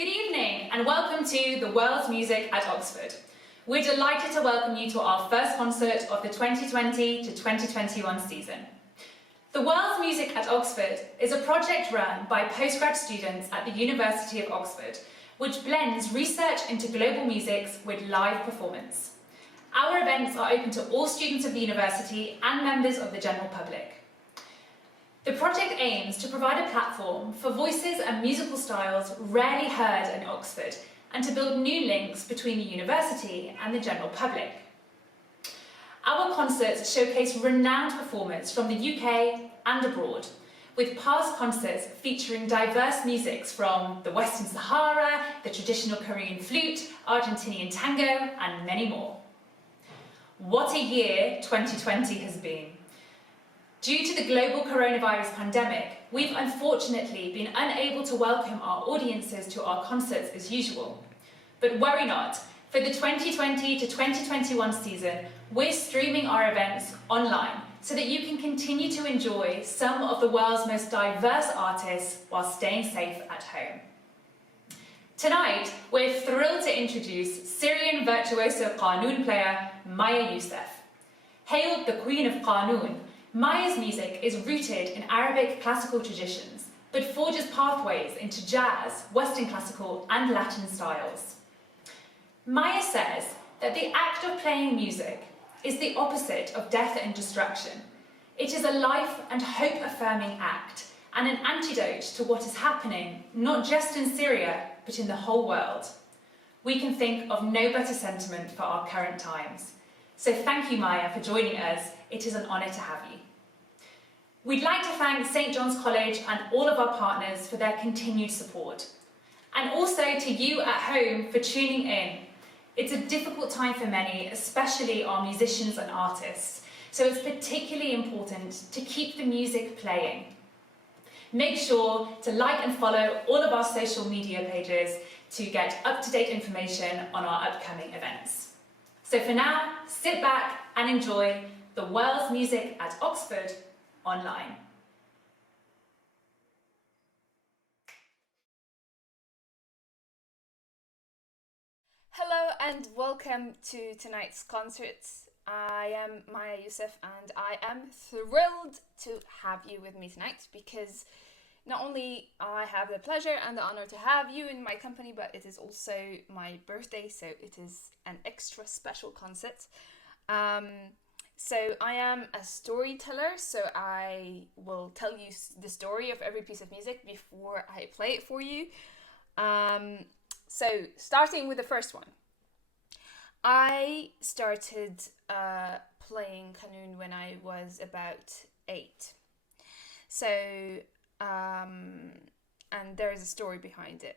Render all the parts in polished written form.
Good evening and welcome to The World's Music at Oxford. We're delighted to welcome you to our first concert of the 2020 to 2021 season. The World's Music at Oxford is a project run by postgrad students at the University of Oxford, which blends research into global musics with live performance. Our events are open to all students of the university and members of the general public. The project aims to provide a platform for voices and musical styles rarely heard in Oxford and to build new links between the university and the general public. Our concerts showcase renowned performers from the UK and abroad, with past concerts featuring diverse musics from the Western Sahara, the traditional Korean flute, Argentinian tango, and many more. What a year 2020 has been. Due to the global coronavirus pandemic, we've unfortunately been unable to welcome our audiences to our concerts as usual. But worry not, for the 2020 to 2021 season, we're streaming our events online so that you can continue to enjoy some of the world's most diverse artists while staying safe at home. Tonight, we're thrilled to introduce Syrian virtuoso qanun player Maya Youssef. Hailed the Queen of Qanun, Maya's music is rooted in Arabic classical traditions, but forges pathways into jazz, Western classical, and Latin styles. Maya says that the act of playing music is the opposite of death and destruction. It is a life and hope-affirming act, and an antidote to what is happening, not just in Syria, but in the whole world. We can think of no better sentiment for our current times. So thank you, Maya, for joining us. It is an honour to have you. We'd like to thank St John's College and all of our partners for their continued support. And also to you at home for tuning in. It's a difficult time for many, especially our musicians and artists, so it's particularly important to keep the music playing. Make sure to like and follow all of our social media pages to get up-to-date information on our upcoming events. So for now, sit back and enjoy The World's Music at Oxford online. Hello and welcome to tonight's concerts. I am Maya Youssef and I am thrilled to have you with me tonight because not only I have the pleasure and the honor to have you in my company, but it is also my birthday, so it is an extra special concert. So I am a storyteller, so I will tell you the story of every piece of music before I play it for you. So starting with the first one. I started playing qanun when I was about 8. So, and there is a story behind it.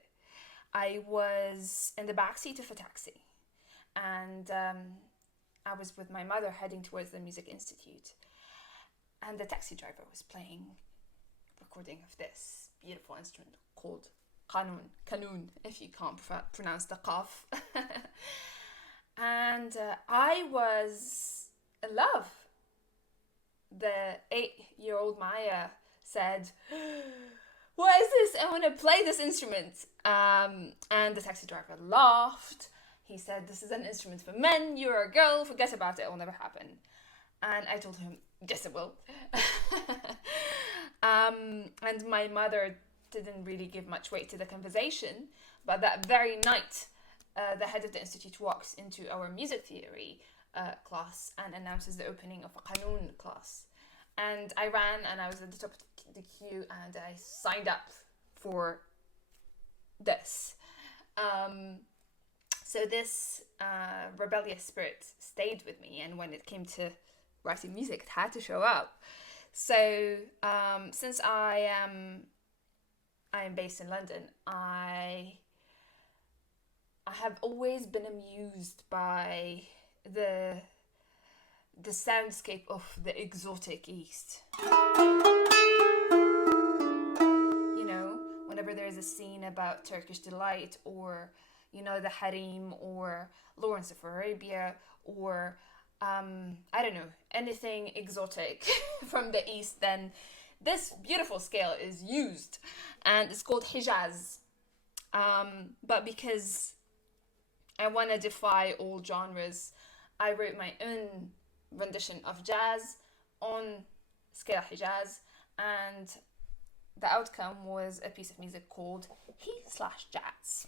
I was in the backseat of a taxi and I was with my mother heading towards the Music Institute, and the taxi driver was playing a recording of this beautiful instrument called qanun, if you can't pronounce the qaf. And I was in love. The 8-year-old Maya said, "What is this? I want to play this instrument." And the taxi driver laughed. He said, "This is an instrument for men. You're a girl. Forget about it. It will never happen." And I told him, "Yes, it will." And my mother didn't really give much weight to the conversation, but that very night, the head of the institute walks into our music theory class and announces the opening of a qanun class. And I ran and I was at the top of the queue and I signed up for this. So this rebellious spirit stayed with me, and when it came to writing music, it had to show up. So since I am based in London, I have always been amused by the soundscape of the exotic East. You know, whenever there's a scene about Turkish delight, or the harem, or Lawrence of Arabia, or I don't know, anything exotic from the East, then this beautiful scale is used, and it's called Hijaz. But because I want to defy all genres, I wrote my own rendition of jazz on scale Hijaz, and the outcome was a piece of music called He/Jazz.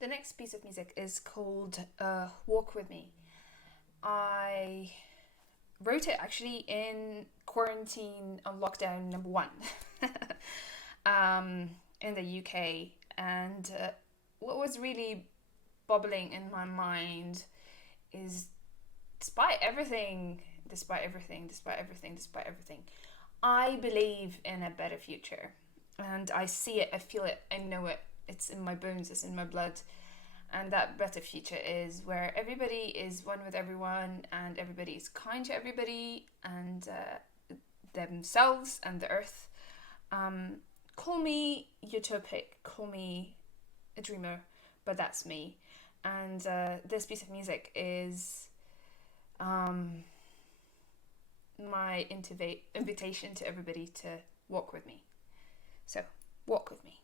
The next piece of music is called Walk With Me. I wrote it actually in quarantine on lockdown number 1 in the UK, and what was really bubbling in my mind is despite everything, I believe in a better future, and I see it, I feel it, I know it. It's in my bones, it's in my blood. And that better future is where everybody is one with everyone, and everybody is kind to everybody, and themselves and the earth. Call me utopic, call me a dreamer, but that's me. And this piece of music is my invitation to everybody to walk with me. So, walk with me.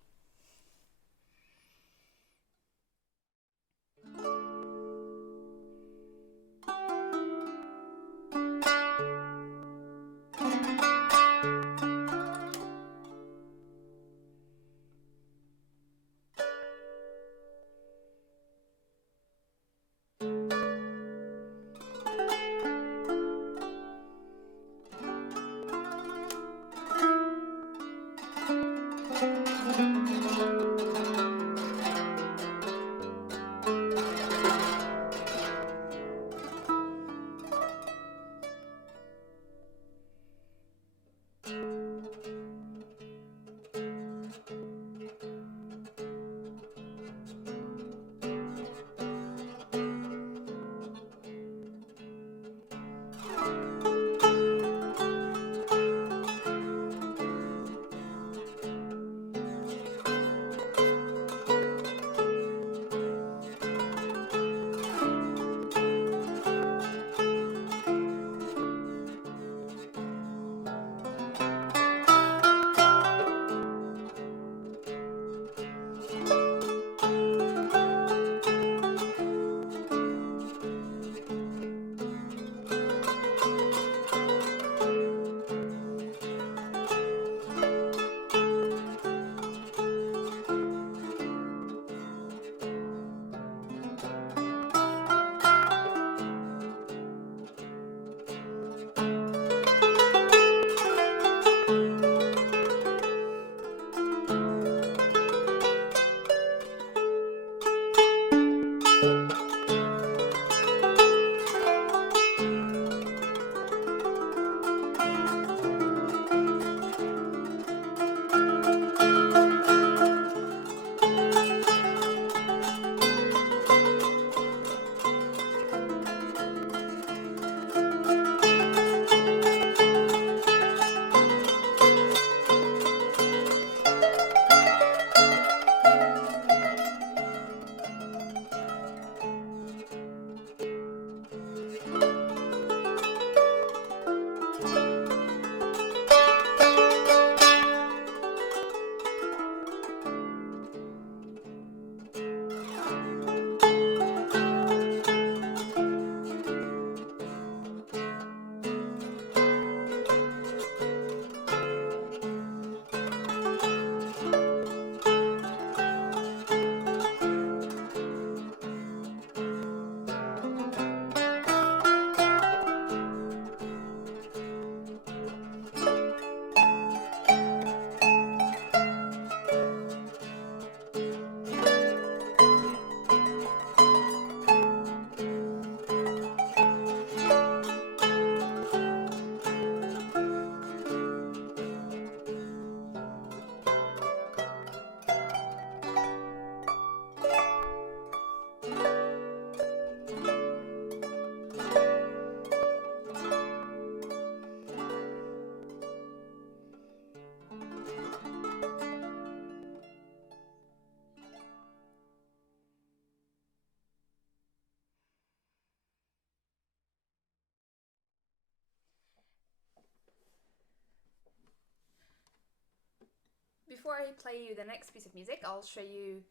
before I play you the next piece of music, I'll show you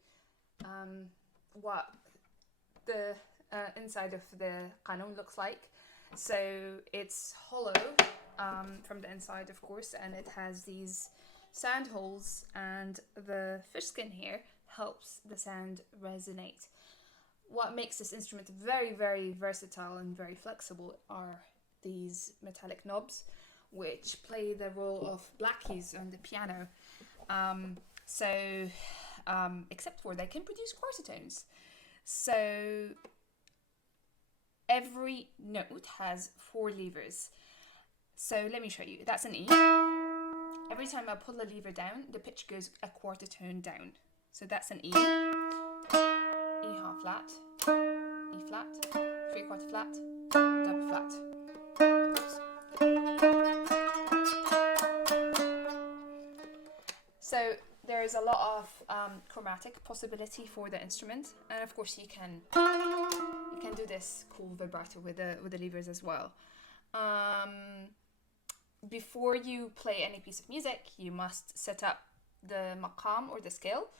what the inside of the qanun looks like. So it's hollow from the inside, of course, and it has these sand holes, and the fish skin here helps the sand resonate. What makes this instrument very, very versatile and very flexible are these metallic knobs, which play the role of black keys on the piano. Except for they can produce quarter tones. So every note has 4 levers. So let me show you. That's an E. Every time I pull the lever down, the pitch goes a quarter tone down. So that's an E. E half flat, E flat, 3/4 flat, double flat. So there is a lot of chromatic possibility for the instrument, and of course you can do this cool vibrato with the levers as well. Before you play any piece of music, you must set up the maqam or the scale,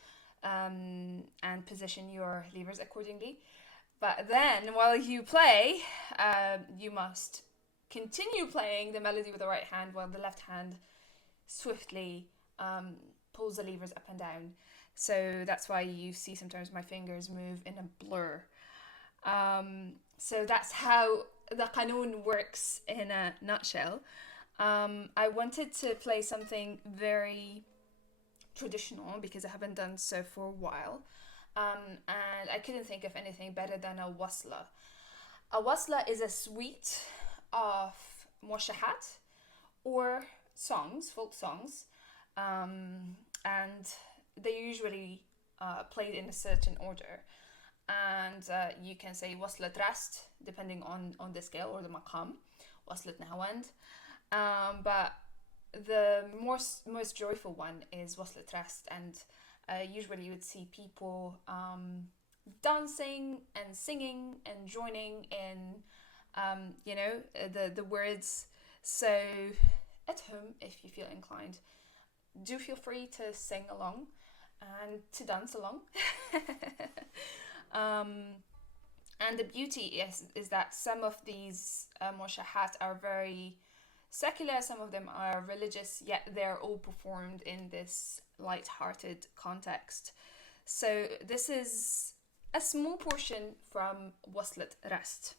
and position your levers accordingly. But then while you play, you must continue playing the melody with the right hand while the left hand swiftly pulls the levers up and down. So that's why you see sometimes my fingers move in a blur. So that's how the qanun works in a nutshell. I wanted to play something very traditional because I haven't done so for a while, and I couldn't think of anything better than a wasla. A wasla is a suite of moshahat, or songs, folk songs, and they usually played in a certain order, and you can say waslat rast depending on the scale or the maqam, waslat nahwand, but the most joyful one is waslat rast, and usually you would see people dancing and singing and joining in the words. So at home, if you feel inclined, do feel free to sing along and to dance along. And the beauty is that some of these moshahat are very secular, some of them are religious, yet they're all performed in this light-hearted context. So this is a small portion from Waslat Rast.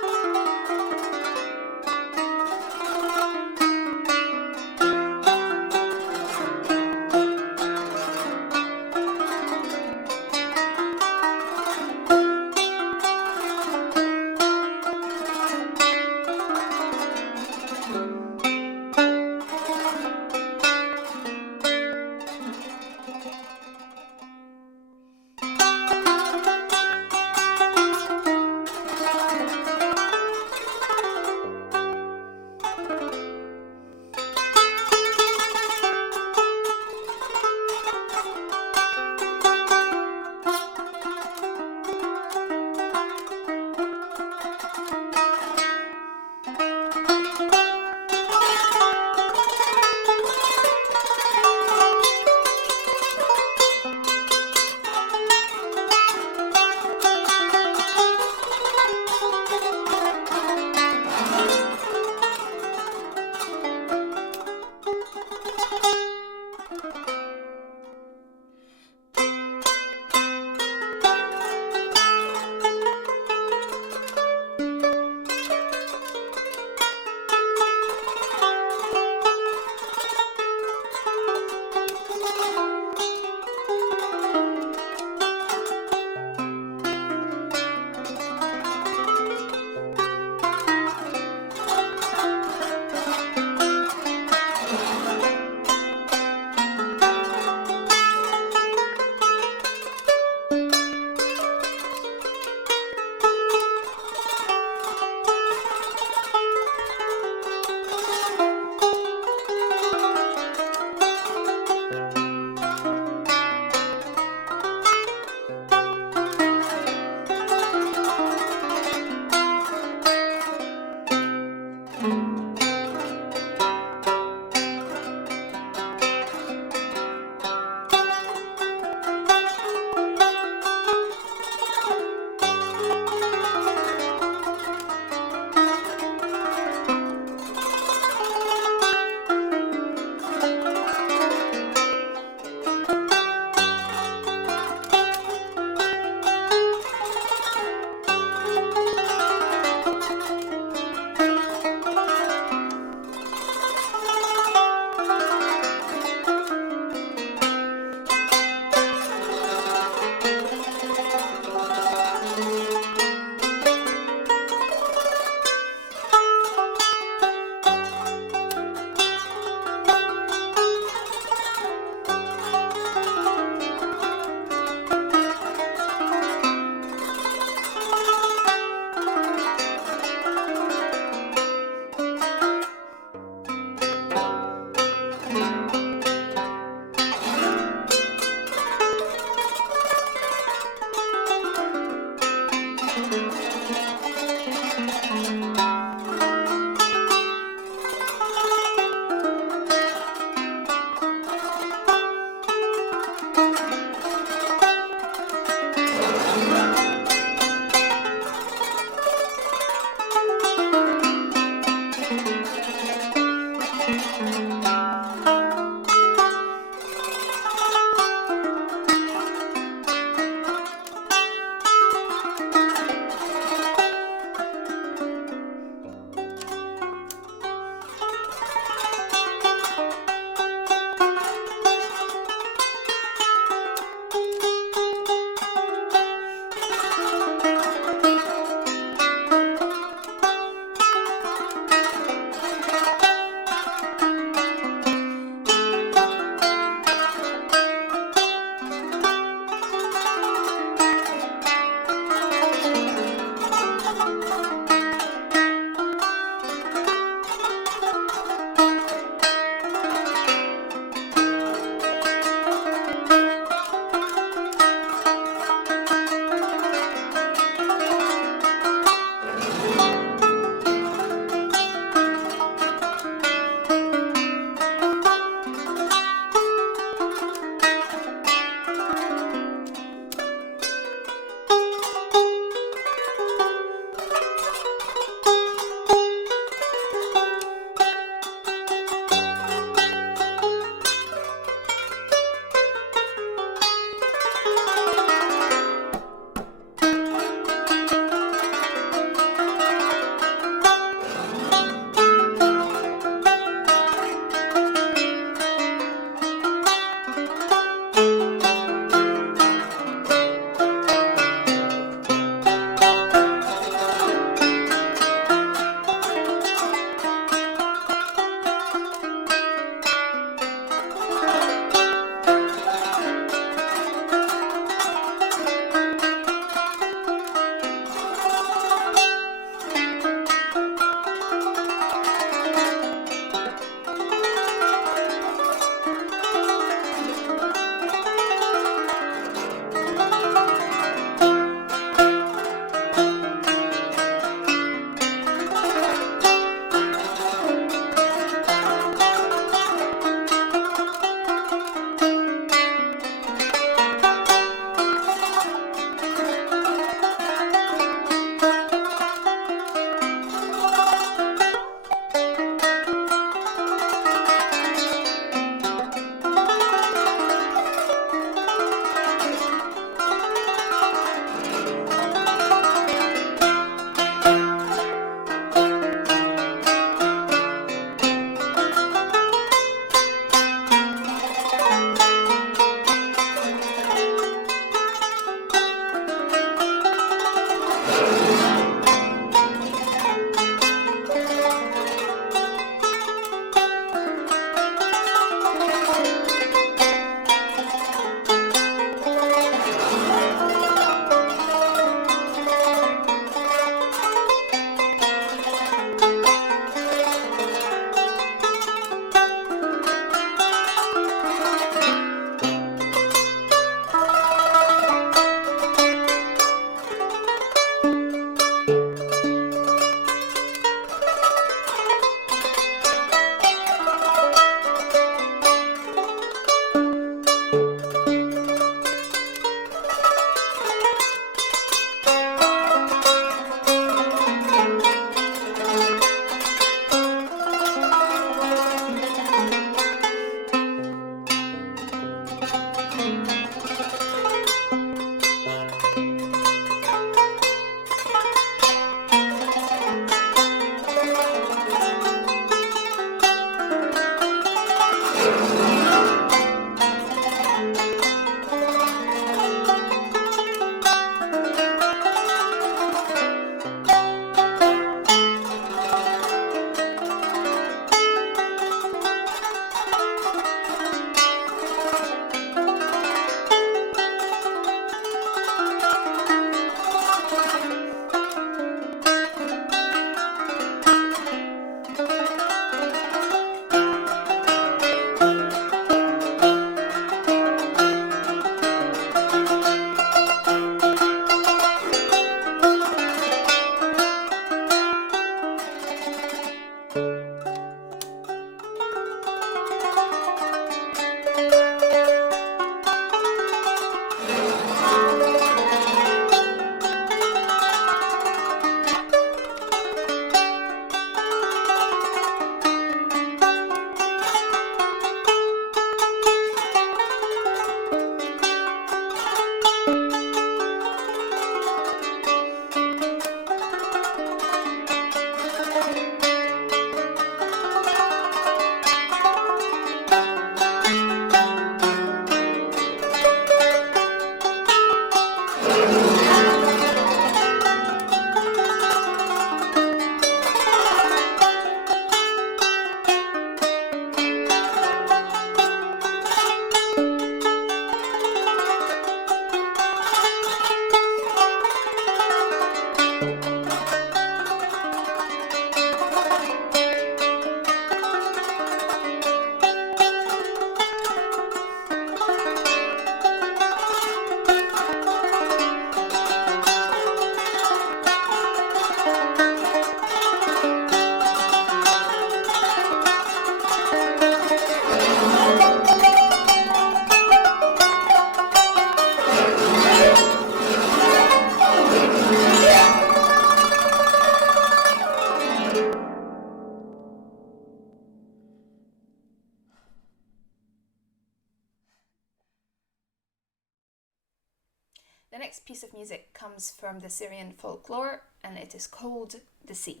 The next piece of music comes from the Syrian folklore and it is called The Sea.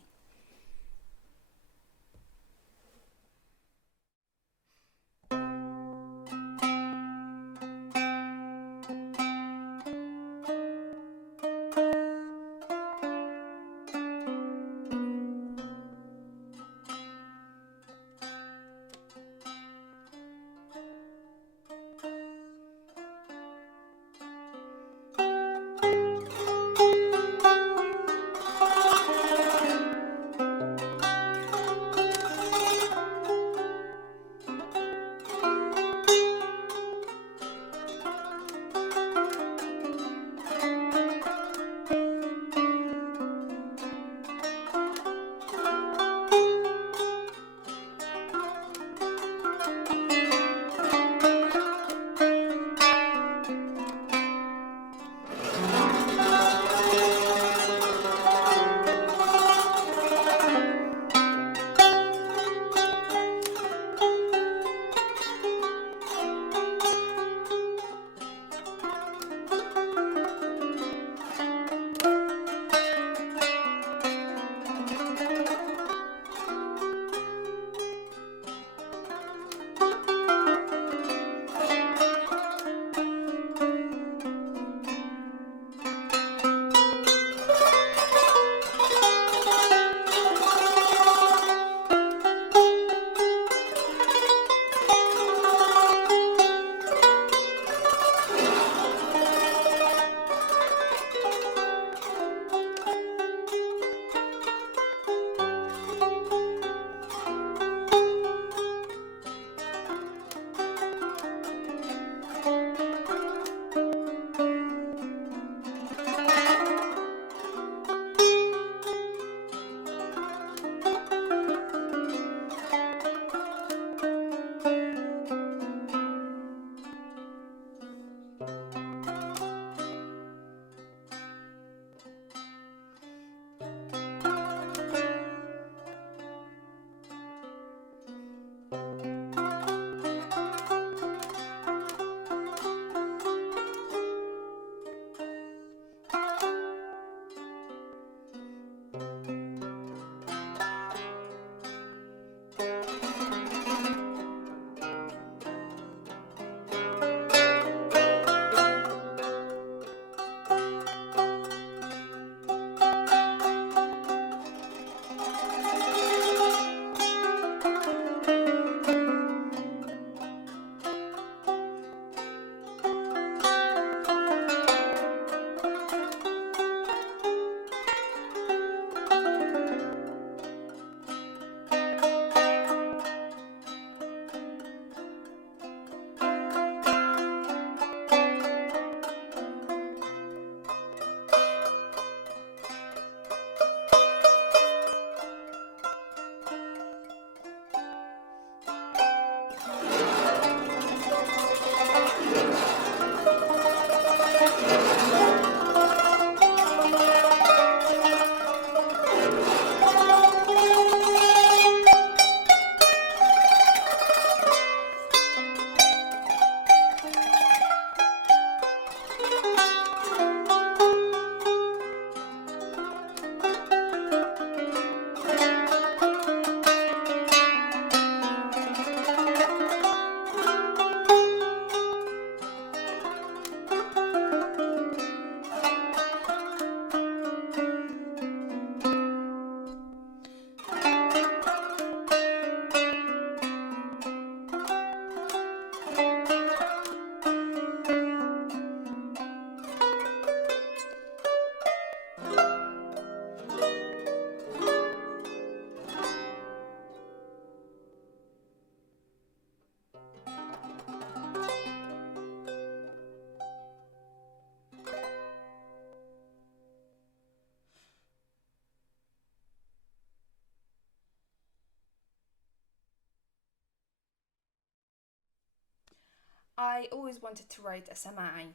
I always wanted to write a sama'i.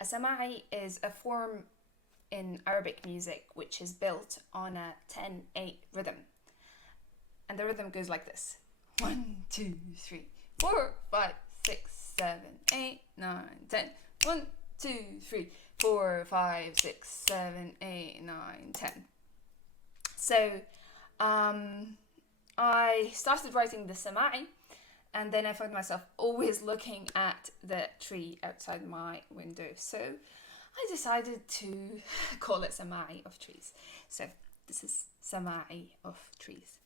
A sama'i is a form in Arabic music which is built on a 10-8 rhythm. And the rhythm goes like this. 1, 2, 3, 4, 5, 6, 7, 8, 9, 10. 1, 2, 3, 4, 5, 6, 7, 8, 9, 10. So I started writing the Sama'i, and then I found myself always looking at the tree outside my window. So I decided to call it Sama'i of trees. So this is Sama'i of trees.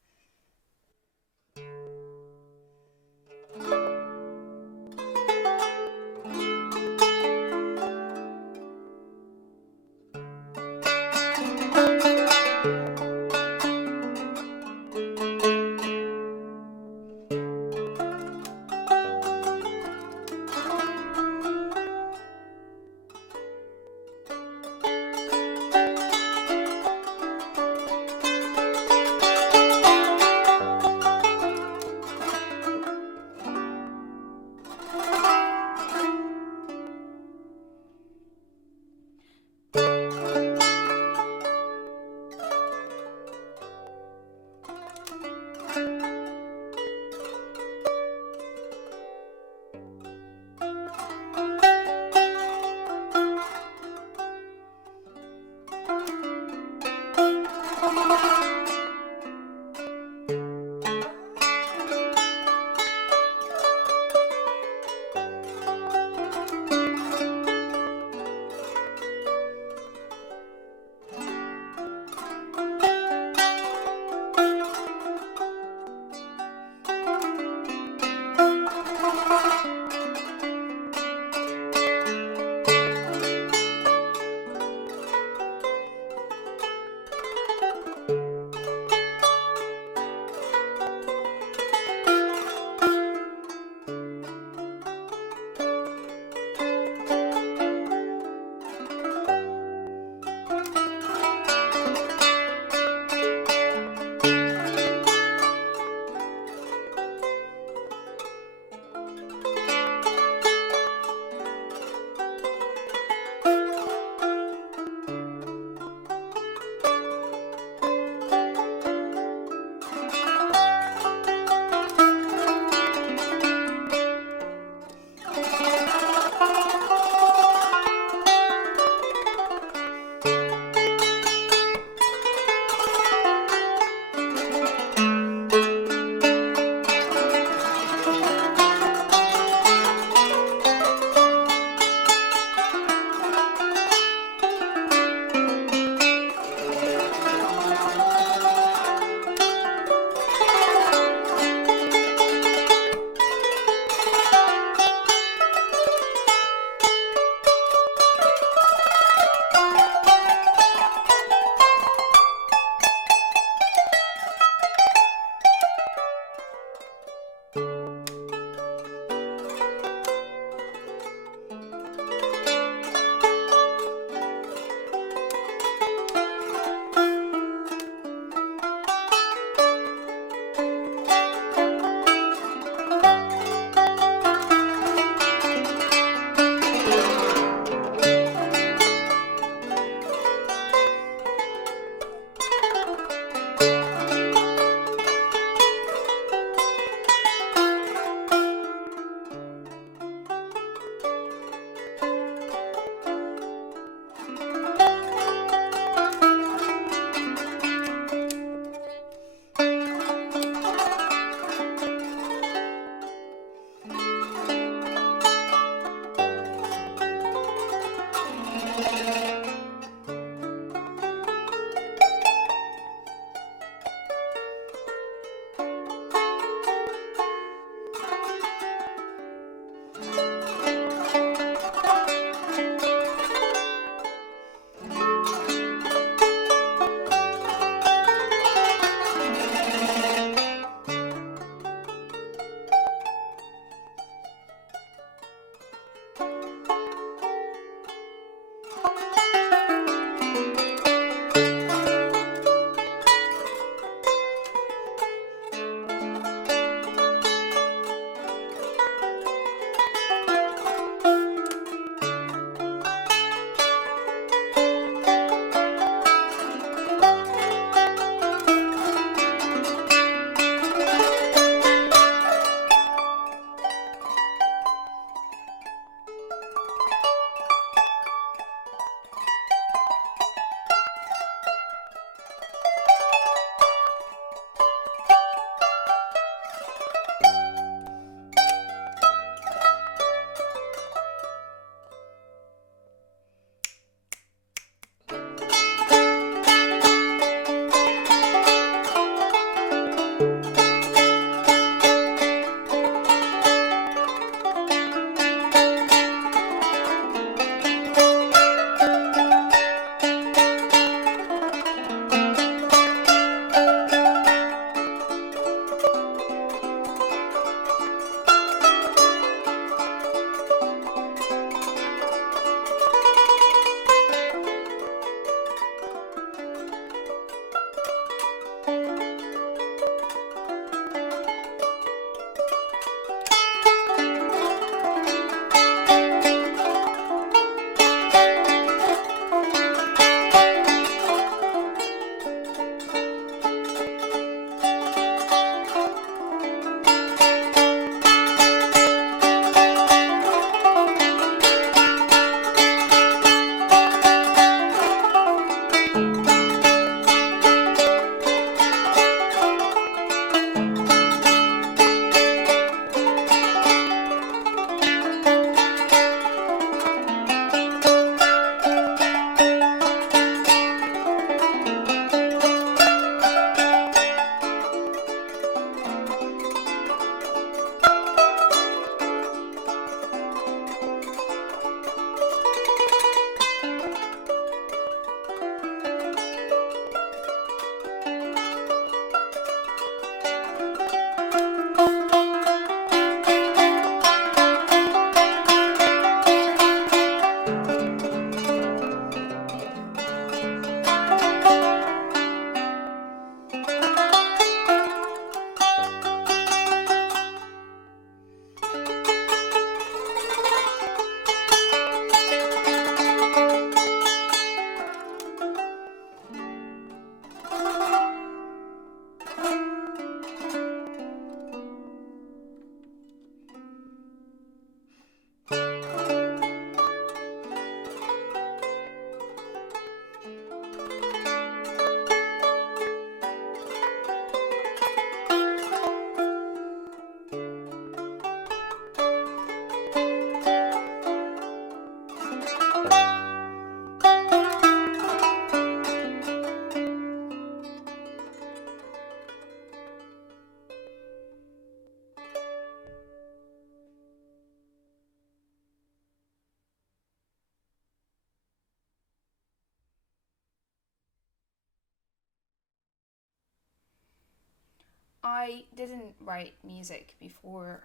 I didn't write music before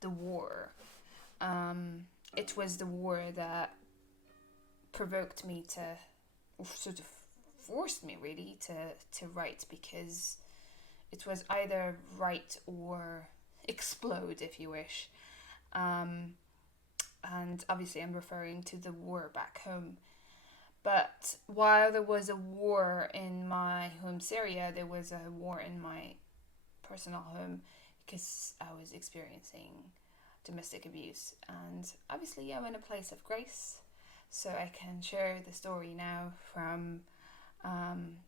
the war. It was the war that provoked me to, or sort of forced me really to write, because it was either write or explode, if you wish. And obviously I'm referring to the war back home. But while there was a war in my home Syria, there was a war in my personal home, because I was experiencing domestic abuse. And obviously I'm in a place of grace, so I can share the story now from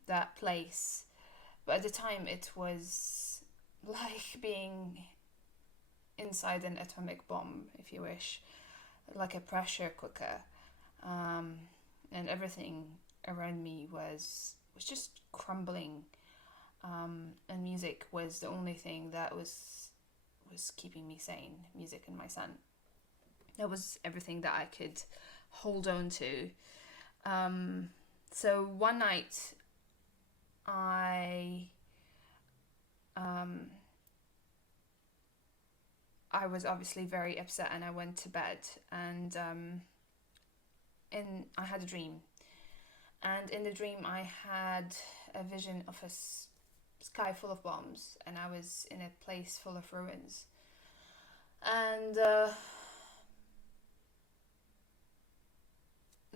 that place. But at the time it was like being inside an atomic bomb, if you wish, like a pressure cooker. And everything around me was just crumbling. And music was the only thing that was keeping me sane. Music and my son. That was everything that I could hold on to. So one night, I was obviously very upset, and I went to bed, and I had a dream. And in the dream I had a vision of a sky full of bombs, and I was in a place full of ruins. And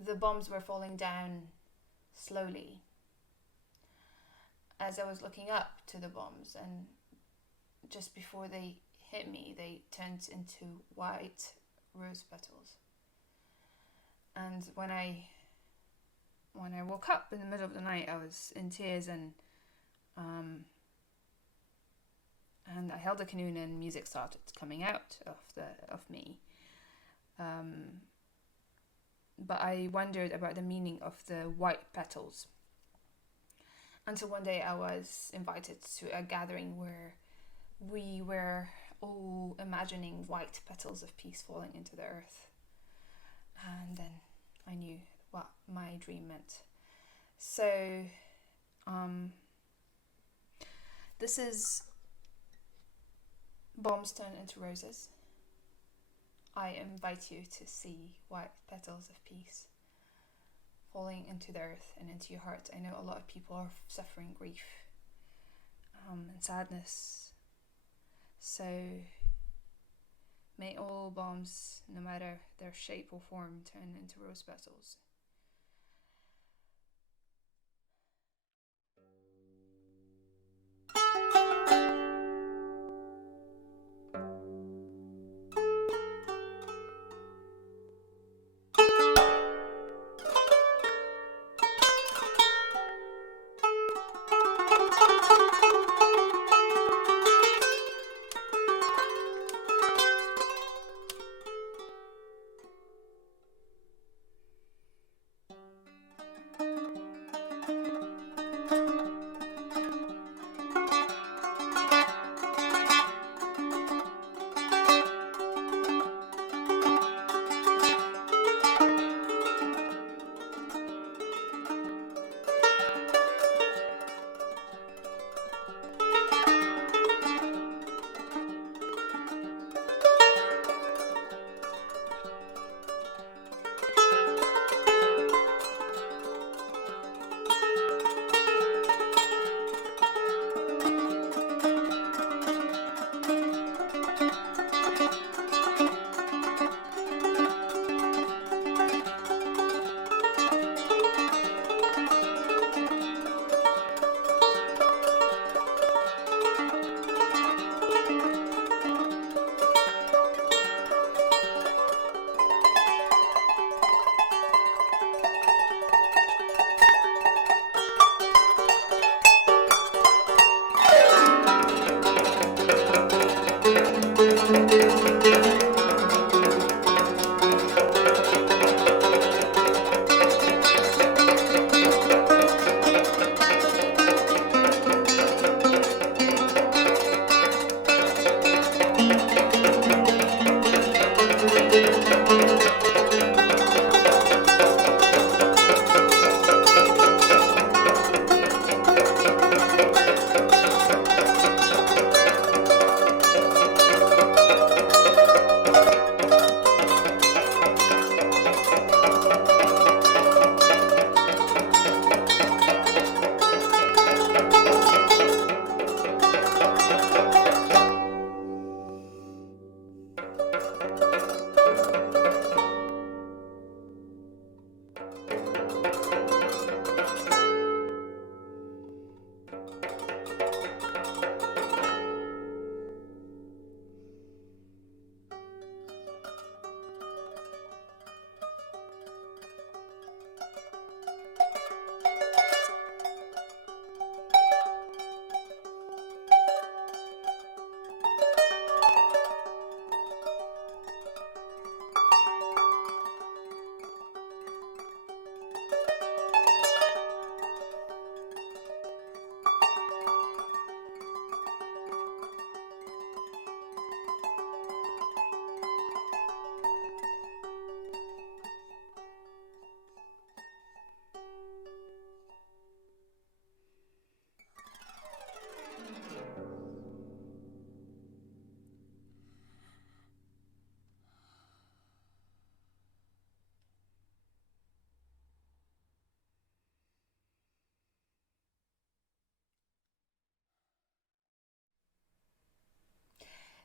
the bombs were falling down slowly. As I was looking up to the bombs, and just before they hit me, they turned into white rose petals. And when I woke up in the middle of the night, I was in tears, and I held a qanun, and music started coming out of me. But I wondered about the meaning of the white petals. Until one day I was invited to a gathering where we were all imagining white petals of peace falling into the earth. And then I knew what my dream meant. So, this is Bombs Turn into Roses. I invite you to see white petals of peace falling into the earth and into your heart. I know a lot of people are suffering grief and sadness. So may all bombs, no matter their shape or form, turn into rose petals.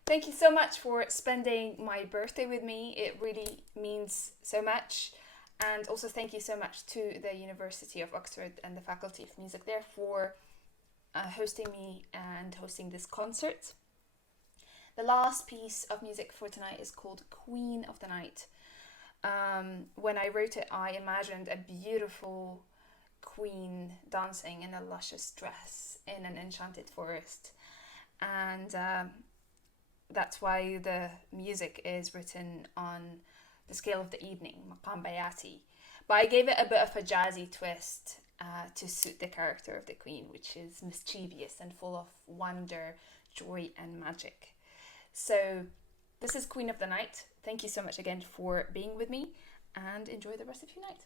Thank you so much for spending my birthday with me. It really means so much. And also thank you so much to the University of Oxford and the Faculty of Music there for hosting me and hosting this concert. The last piece of music for tonight is called Queen of the Night. When I wrote it, I imagined a beautiful queen dancing in a luscious dress in an enchanted forest. And that's why the music is written on the scale of the evening, maqam bayati. But I gave it a bit of a jazzy twist to suit the character of the queen, which is mischievous and full of wonder, joy, and magic. So this is Queen of the Night. Thank you so much again for being with me, and enjoy the rest of your night.